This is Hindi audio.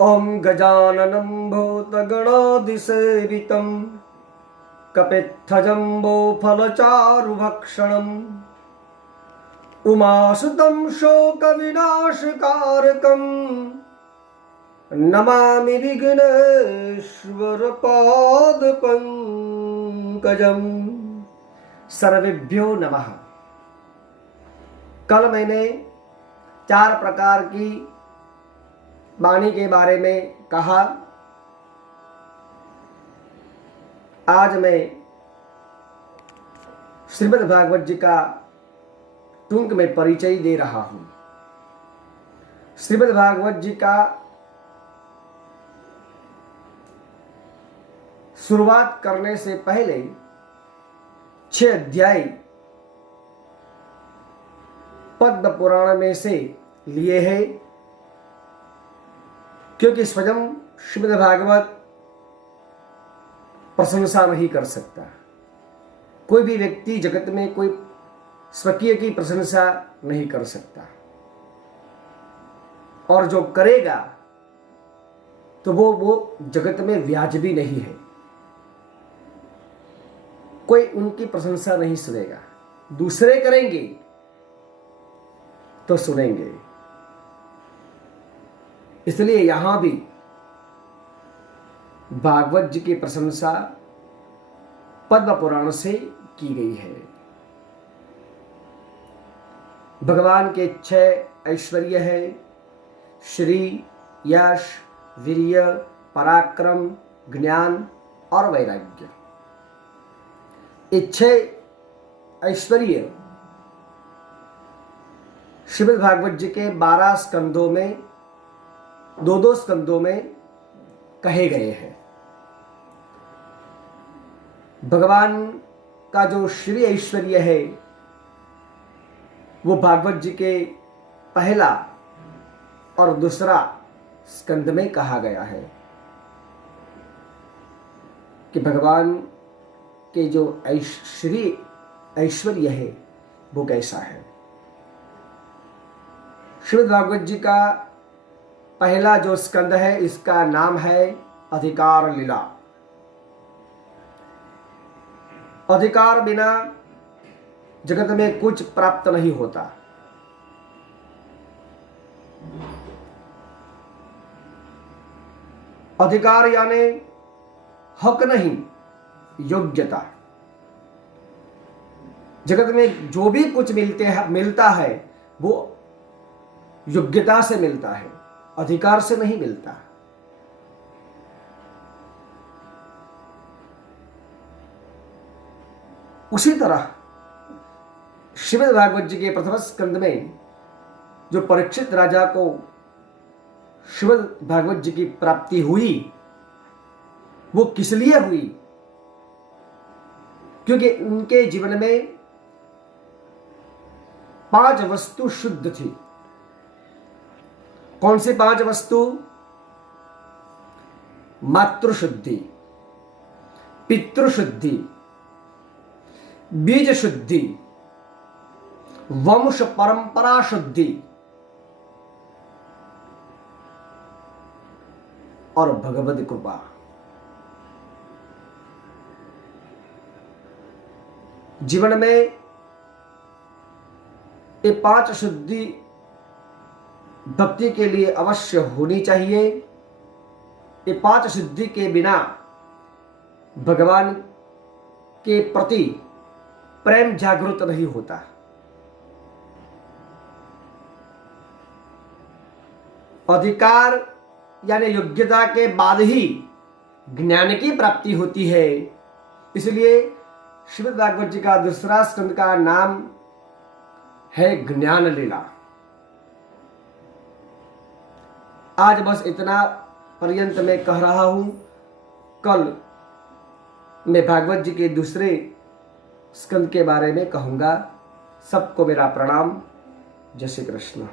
ओम गजाननं भूतगणादिसेवितं कपित्थजम्बोफलचारुभक्षणम् उमासुतं शोकविनाशकारकं नमामि विघ्नेश्वरपादपङ्कजम्। सर्वेभ्यो नमः। कल मैंने 4 प्रकार की वाणी के बारे में कहा। आज मैं श्रीमद् भागवत जी का टूंक में परिचय दे रहा हूं। श्रीमद् भागवत जी का शुरुआत करने से पहले 6 अध्याय पद्म पुराण में से लिए हैं, क्योंकि स्वयं श्रीमद् भागवत प्रशंसा नहीं कर सकता। कोई भी व्यक्ति जगत में कोई स्वकीय की प्रशंसा नहीं कर सकता, और जो करेगा तो वो जगत में वाजिबी नहीं है। कोई उनकी प्रशंसा नहीं सुनेगा, दूसरे करेंगे तो सुनेंगे। इसलिए यहां भी भागवत जी की प्रशंसा पद्म पुराण से की गई है। भगवान के 6 ऐश्वर्य है: श्री, यश, वीर्य, पराक्रम, ज्ञान और वैराग्य। ये 6 ऐश्वर्य श्रीमद् भागवत जी के 12 स्कंदों में 2-2 स्कंदों में कहे गए हैं। भगवान का जो श्री ऐश्वर्य है वो भागवत जी के पहला और दूसरा स्कंद में कहा गया है कि भगवान के जो श्री ऐश्वर्य है वो कैसा है। श्रीमद् भागवत जी का पहला जो स्कंद है इसका नाम है अधिकार लीला। अधिकार बिना जगत में कुछ प्राप्त नहीं होता। अधिकार यानी हक नहीं, योग्यता। जगत में जो भी कुछ मिलता है वो योग्यता से मिलता है, अधिकार से नहीं मिलता। उसी तरह श्रीमद् भागवत जी के प्रथम स्कंद में जो परीक्षित राजा को श्रीमद् भागवत जी की प्राप्ति हुई वो किस लिए हुई? क्योंकि उनके जीवन में 5 वस्तु शुद्ध थी। कौन सी 5 वस्तु? मातृशुद्धि, पितृशुद्धि, बीज शुद्धि, वंश परंपरा शुद्धि और भगवद कृपा। जीवन में ये 5 शुद्धि भक्ति के लिए अवश्य होनी चाहिए। ये 5 शुद्धि के बिना भगवान के प्रति प्रेम जागृत नहीं होता। अधिकार यानी योग्यता के बाद ही ज्ञान की प्राप्ति होती है। इसलिए श्रीमद् भागवत जी का दूसरा स्कंद का नाम है ज्ञान लीला। आज बस इतना पर्यंत मैं कह रहा हूं। कल मैं भागवत जी के दूसरे स्कंद के बारे में कहूंगा। सबको मेरा प्रणाम। जय श्री कृष्ण।